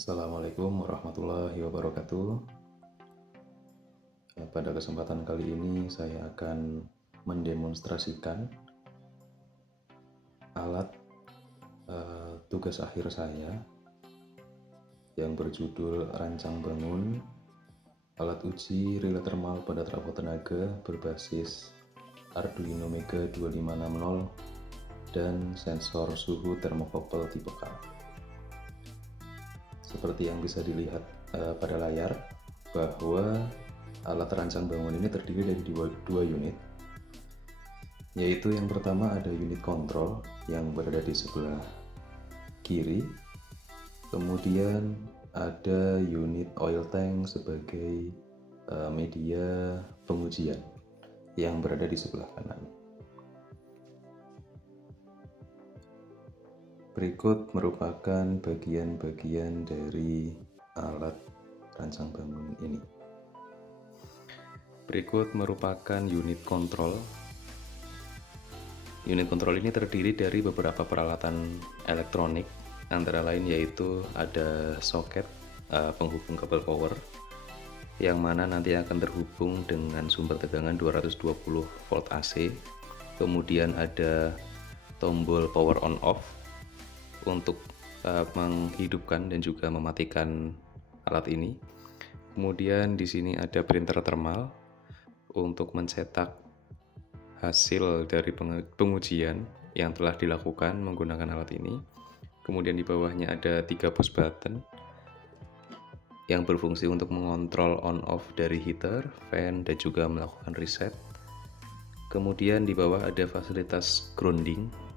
Assalamualaikum warahmatullahi wabarakatuh. Pada kesempatan kali ini saya akan mendemonstrasikan alat tugas akhir saya yang berjudul Rancang Bangun Alat Uji Relay Thermal pada Trafo Tenaga berbasis Arduino Mega 2560 dan sensor suhu termokouple tipe K. Seperti yang bisa dilihat pada layar, bahwa alat rancang bangun ini terdiri dari dua unit, yaitu yang pertama ada unit kontrol yang berada di sebelah kiri, kemudian ada unit oil tank sebagai media pengujian yang berada di sebelah kanan. Berikut merupakan bagian-bagian dari alat rancang bangun ini. Berikut merupakan unit kontrol. Unit kontrol ini terdiri dari beberapa peralatan elektronik, antara lain yaitu ada soket penghubung kabel power, yang mana nanti akan terhubung dengan sumber tegangan 220 volt AC. Kemudian ada tombol power on off untuk menghidupkan dan juga mematikan alat ini. Kemudian di sini ada printer thermal untuk mencetak hasil dari pengujian yang telah dilakukan menggunakan alat ini. Kemudian di bawahnya ada 3 push button yang berfungsi untuk mengontrol on off dari heater, fan, dan juga melakukan reset. Kemudian di bawah ada fasilitas grounding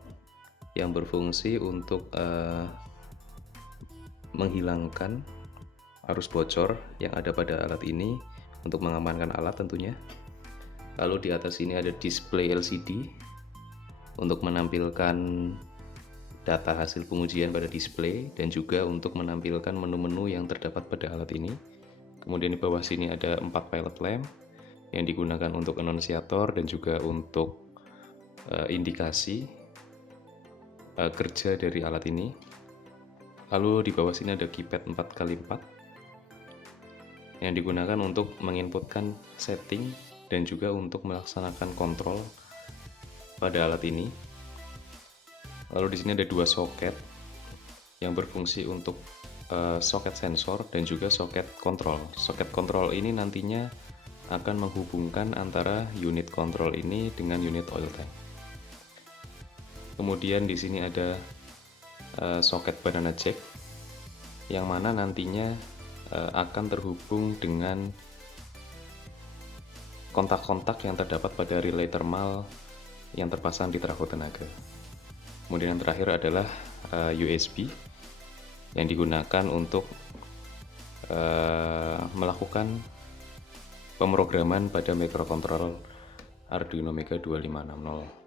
yang berfungsi untuk menghilangkan arus bocor yang ada pada alat ini untuk mengamankan alat tentunya. Lalu di atas ini ada display LCD untuk menampilkan data hasil pengujian pada display dan juga untuk menampilkan menu-menu yang terdapat pada alat ini. Kemudian di bawah sini ada 4 pilot lamp yang digunakan untuk annunciator dan juga untuk indikasi kerja dari alat ini. Lalu di bawah sini ada keypad 4x4 yang digunakan untuk menginputkan setting dan juga untuk melaksanakan kontrol pada alat ini. Lalu di sini ada 2 soket yang berfungsi untuk soket sensor dan juga soket kontrol. Soket kontrol ini nantinya akan menghubungkan antara unit kontrol ini dengan unit oil tank. Kemudian di sini ada soket banana jack yang mana nantinya akan terhubung dengan kontak-kontak yang terdapat pada relay thermal yang terpasang di trafo tenaga. Kemudian yang terakhir adalah USB yang digunakan untuk melakukan pemrograman pada microcontroller Arduino Mega 2560.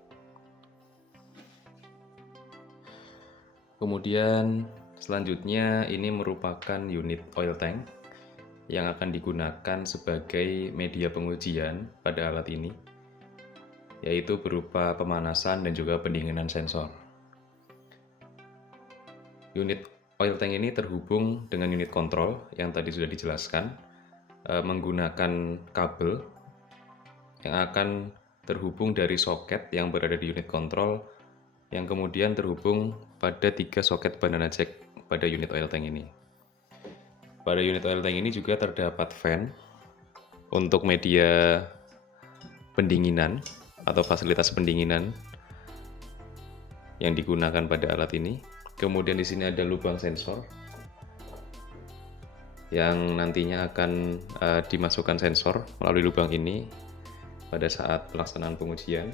Kemudian selanjutnya ini merupakan unit oil tank yang akan digunakan sebagai media pengujian pada alat ini, yaitu berupa pemanasan dan juga pendinginan sensor. Unit oil tank ini terhubung dengan unit kontrol yang tadi sudah dijelaskan menggunakan kabel yang akan terhubung dari soket yang berada di unit kontrol yang kemudian terhubung pada 3 soket banana jack pada unit oil tank ini. Pada unit oil tank ini juga terdapat fan untuk media pendinginan atau fasilitas pendinginan yang digunakan pada alat ini. Kemudian di sini ada lubang sensor yang nantinya akan dimasukkan sensor melalui lubang ini pada saat pelaksanaan pengujian.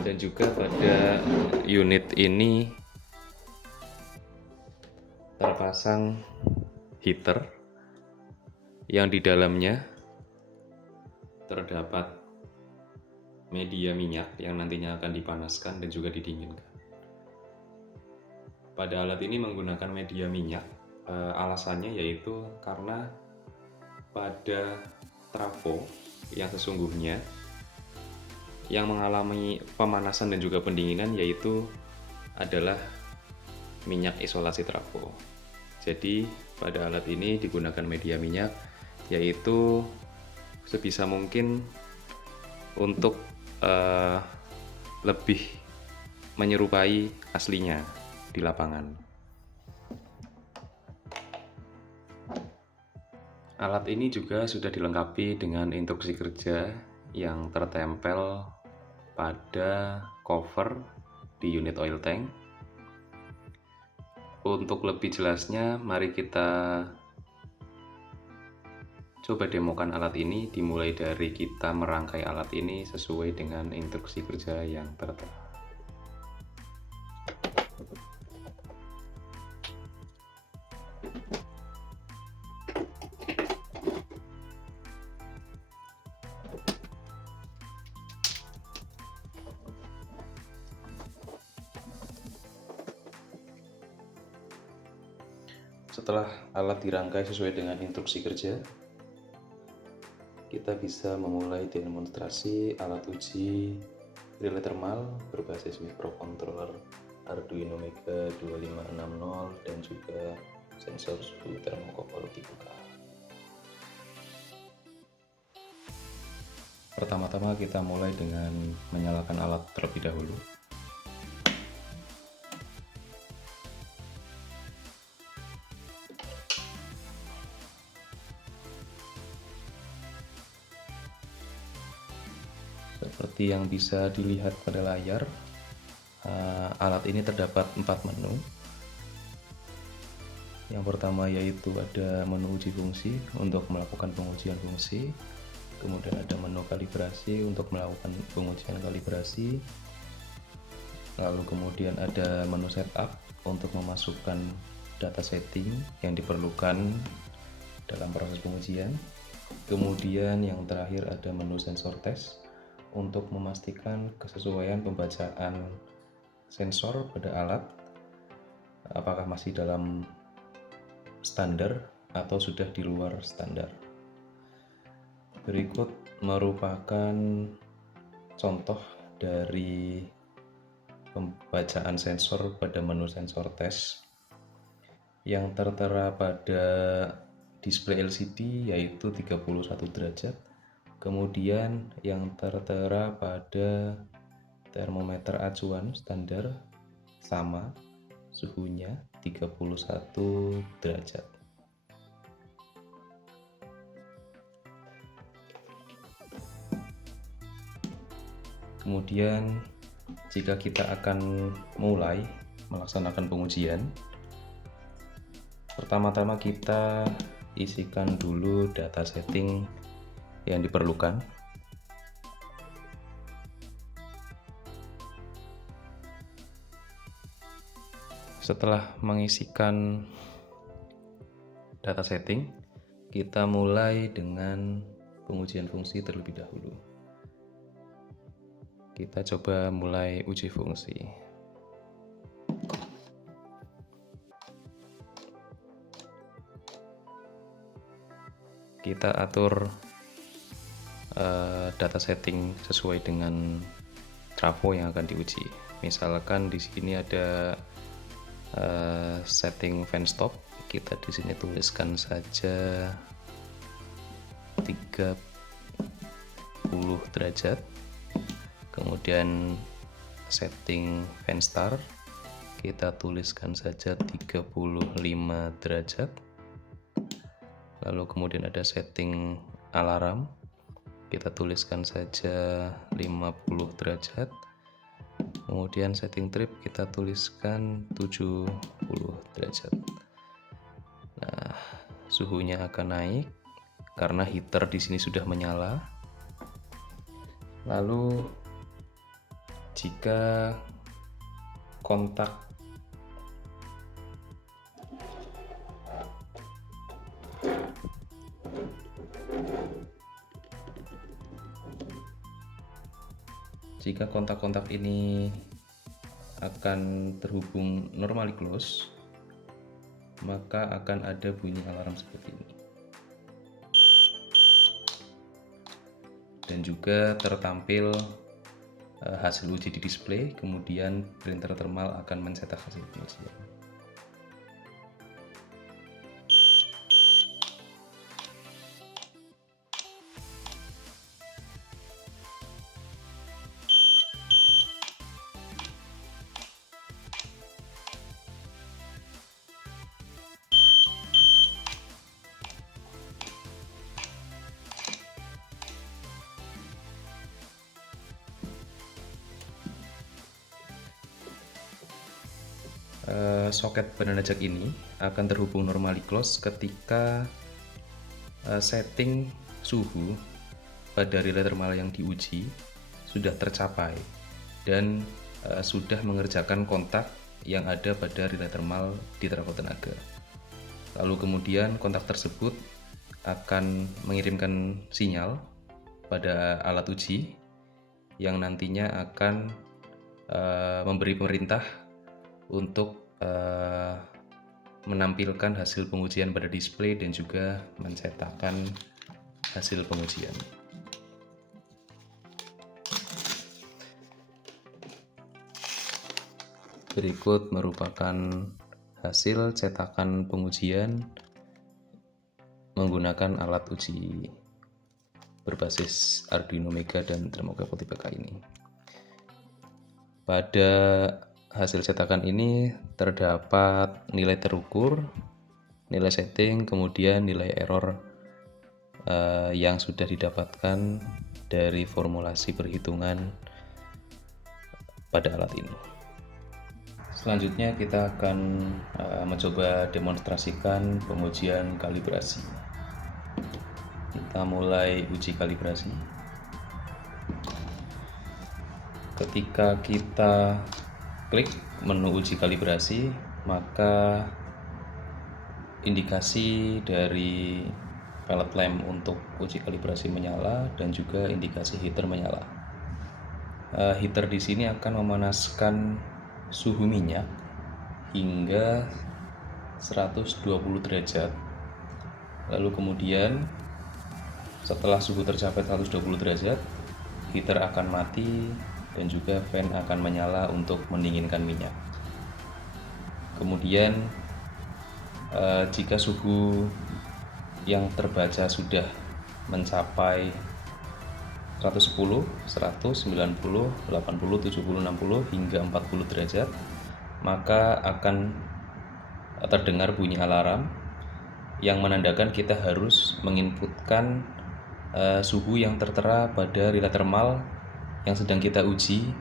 Dan juga pada unit ini terpasang heater yang di dalamnya terdapat media minyak yang nantinya akan dipanaskan dan juga didinginkan. Pada alat ini menggunakan media minyak, alasannya yaitu karena pada trafo yang sesungguhnya yang mengalami pemanasan dan juga pendinginan yaitu adalah minyak isolasi trafo. Jadi pada alat ini digunakan media minyak, yaitu sebisa mungkin untuk lebih menyerupai aslinya di lapangan. Alat ini juga sudah dilengkapi dengan instruksi kerja yang tertempel pada cover di unit oil tank. Untuk lebih jelasnya, mari kita coba demokan alat ini, dimulai dari kita merangkai alat ini sesuai dengan instruksi kerja yang tertera. Setelah alat dirangkai sesuai dengan instruksi kerja, kita bisa memulai demonstrasi alat uji relay thermal berbasis microcontroller Arduino Mega 2560 dan juga sensor suhu thermocouple tipe K. Pertama-tama kita mulai dengan menyalakan alat terlebih dahulu. Seperti yang bisa dilihat pada layar, alat ini terdapat 4 menu. Yang pertama yaitu ada menu uji fungsi untuk melakukan pengujian fungsi, kemudian ada menu kalibrasi untuk melakukan pengujian kalibrasi, lalu kemudian ada menu setup untuk memasukkan data setting yang diperlukan dalam proses pengujian, kemudian yang terakhir ada menu sensor test untuk memastikan kesesuaian pembacaan sensor pada alat, apakah masih dalam standar atau sudah di luar standar. Berikut merupakan contoh dari pembacaan sensor pada menu sensor test yang tertera pada display LCD yaitu 31 derajat. Kemudian yang tertera pada termometer acuan standar sama, suhunya 31 derajat. Kemudian jika kita akan mulai melaksanakan pengujian, pertama-tama kita isikan dulu data setting yang diperlukan. Setelah mengisikan data setting, kita mulai dengan pengujian fungsi terlebih dahulu. Kita coba mulai uji fungsi. Kita atur data setting sesuai dengan trafo yang akan diuji. Misalkan di sini ada setting fan stop, kita di sini tuliskan saja 30 derajat. Kemudian setting fan start kita tuliskan saja 35 derajat. Lalu kemudian ada setting alarm, kita tuliskan saja 50 derajat. Kemudian setting trip kita tuliskan 70 derajat. Nah, suhunya akan naik karena heater di sini sudah menyala. Lalu jika kontak-kontak ini akan terhubung normally close, maka akan ada bunyi alarm seperti ini. Dan juga tertampil hasil uji di display, kemudian printer thermal akan mencetak hasil pengujian. Soket banana jack ini akan terhubung normally close ketika setting suhu pada relay thermal yang diuji sudah tercapai dan sudah mengerjakan kontak yang ada pada relay thermal di trafo tenaga. Lalu kemudian kontak tersebut akan mengirimkan sinyal pada alat uji yang nantinya akan memberi perintah untuk menampilkan hasil pengujian pada display dan juga mencetakkan hasil pengujian. Berikut merupakan hasil cetakan pengujian menggunakan alat uji berbasis Arduino Mega dan termocapple tipe K ini. Pada hasil cetakan ini terdapat nilai terukur, nilai setting, kemudian nilai error yang sudah didapatkan dari formulasi perhitungan pada alat ini. Selanjutnya kita akan mencoba demonstrasikan pengujian kalibrasi. Kita mulai uji kalibrasi. Ketika kita klik menu uji kalibrasi, maka indikasi dari pellet lamp untuk uji kalibrasi menyala dan juga indikasi heater menyala. Heater di sini akan memanaskan suhu minyak hingga 120 derajat. Lalu kemudian setelah suhu tercapai 120 derajat, heater akan mati dan juga fan akan menyala untuk mendinginkan minyak. Kemudian jika suhu yang terbaca sudah mencapai 110, 100, 90, 80, 70, 60 hingga 40 derajat, maka akan terdengar bunyi alarm yang menandakan kita harus menginputkan suhu yang tertera pada relay thermal yang sedang kita uji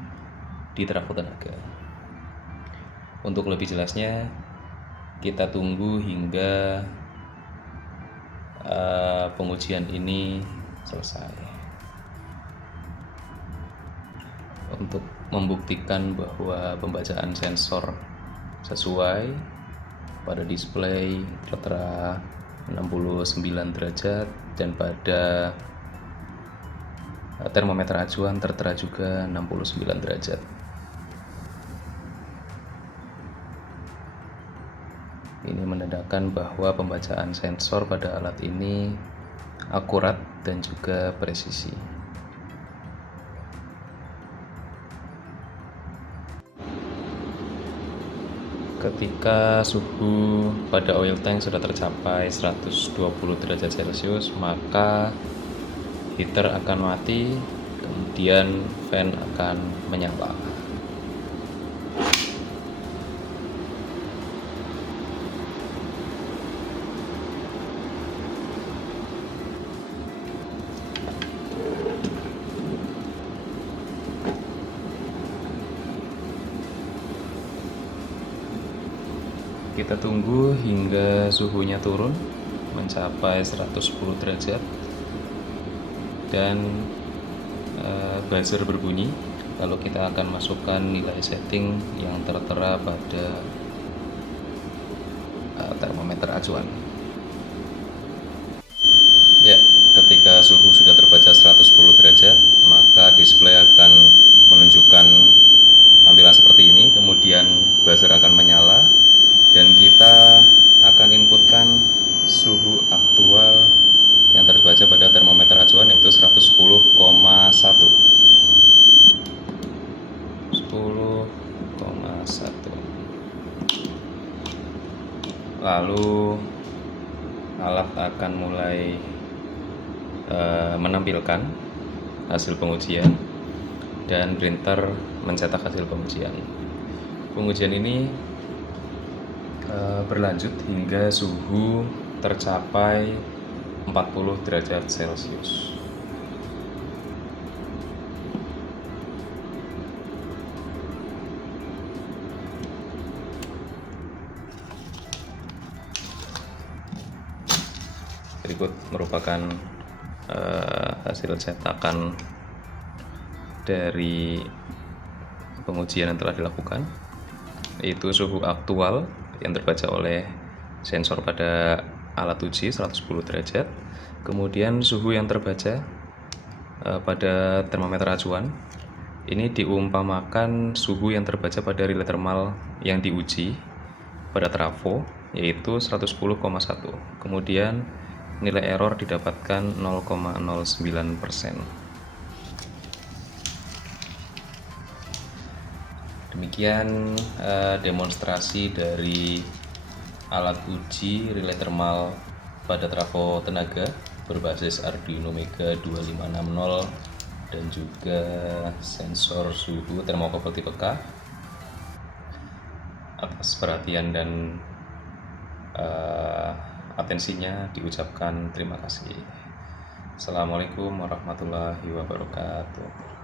di trafo tenaga. Untuk lebih jelasnya, kita tunggu hingga pengujian ini selesai. Untuk membuktikan bahwa pembacaan sensor sesuai, pada display tertera 69 derajat dan pada termometer acuan tertera juga 69 derajat. Ini menandakan bahwa pembacaan sensor pada alat ini akurat dan juga presisi. Ketika suhu pada oil tank sudah tercapai 120 derajat Celcius, maka heater akan mati, kemudian fan akan menyala. Kita tunggu hingga suhunya turun mencapai 110 derajat dan buzzer berbunyi. Lalu kita akan masukkan nilai setting yang tertera pada termometer acuan. Ya, ketika suhu sudah terbaca 110 derajat, maka display akan menunjukkan tampilan seperti ini. Kemudian buzzer akan menyala dan kita akan inputkan suhu aktual yang terbaca pada termometer acuan, yaitu 110,1. Lalu alat akan mulai menampilkan hasil pengujian dan printer mencetak hasil pengujian. Pengujian ini berlanjut hingga suhu tercapai 40 derajat Celcius. Berikut merupakan hasil cetakan dari pengujian yang telah dilakukan, yaitu suhu aktual yang terbaca oleh sensor pada alat uji 110 derajat, kemudian suhu yang terbaca pada termometer acuan. Ini diumpamakan suhu yang terbaca pada relay thermal yang diuji pada trafo, yaitu 110,1. Kemudian nilai error didapatkan 0,09%. Demikian demonstrasi dari alat uji relay thermal pada trafo tenaga berbasis Arduino Mega 2560 dan juga sensor suhu termokabel tipe K. Atas perhatian dan atensinya diucapkan terima kasih. Assalamualaikum warahmatullahi wabarakatuh.